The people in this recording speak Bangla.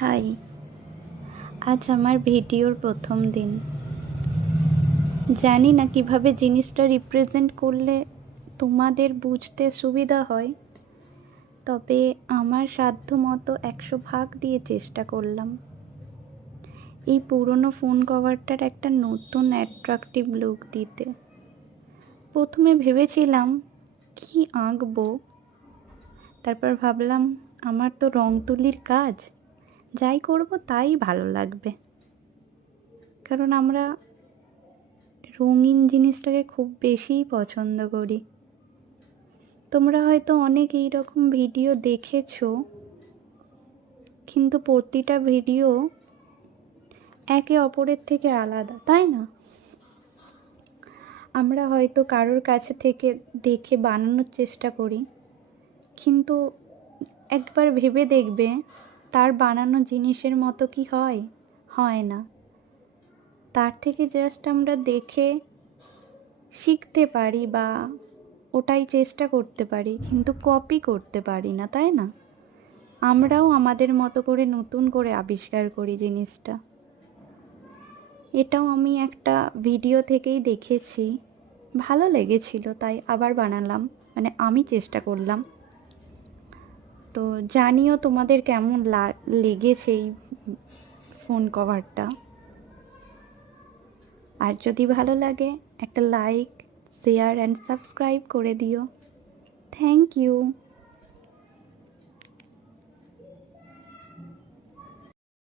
হাই, আজ আমার ভিডিওর প্রথম দিন। জানি না কিভাবে জিনিসটা রিপ্রেজেন্ট করলে তোমাদের বুঝতে সুবিধা হয়, তবে আমার সাধ্যমতো 100 ভাগ দিয়ে চেষ্টা করলাম এই পুরনো ফোন কভারটার একটা নতুন অ্যাট্রাকটিভ লুক দিতে। প্রথমে ভেবেছিলাম কি আঁকবো, তারপর ভাবলাম আমার তো রং তুলির কাজ, যাই করব তাই ভালো লাগবে, কারণ আমরা রঙিন জিনিসটাকে খুব বেশিই পছন্দ করি। তোমরা হয়তো অনেক এইরকম ভিডিও দেখেছো, কিন্তু প্রতিটা ভিডিও একে অপরের থেকে আলাদা, তাই না? আমরা হয়তো কারোর কাছে থেকে দেখে বানানোর চেষ্টা করি, কিন্তু একবার ভেবে দেখবে তার বানানো জিনিসের মতো কি হয়? হয় না। তার থেকে জাস্ট আমরা দেখে শিখতে পারি বা ওটাই চেষ্টা করতে পারি, কিন্তু কপি করতে পারি না, তাই না? আমরাও আমাদের মতো করে নতুন করে আবিষ্কার করি জিনিসটা। এটাও আমি একটা ভিডিও থেকেই দেখেছি, ভালো লেগেছিল তাই আবার বানালাম, মানে আমি চেষ্টা করলাম। তো জানিও তোমাদের কেমন লেগেছে এই ফোন কভারটা। আর যদি ভালো লাগে একটা লাইক, শেয়ার অ্যান্ড সাবস্ক্রাইব করে দিও। Thank you.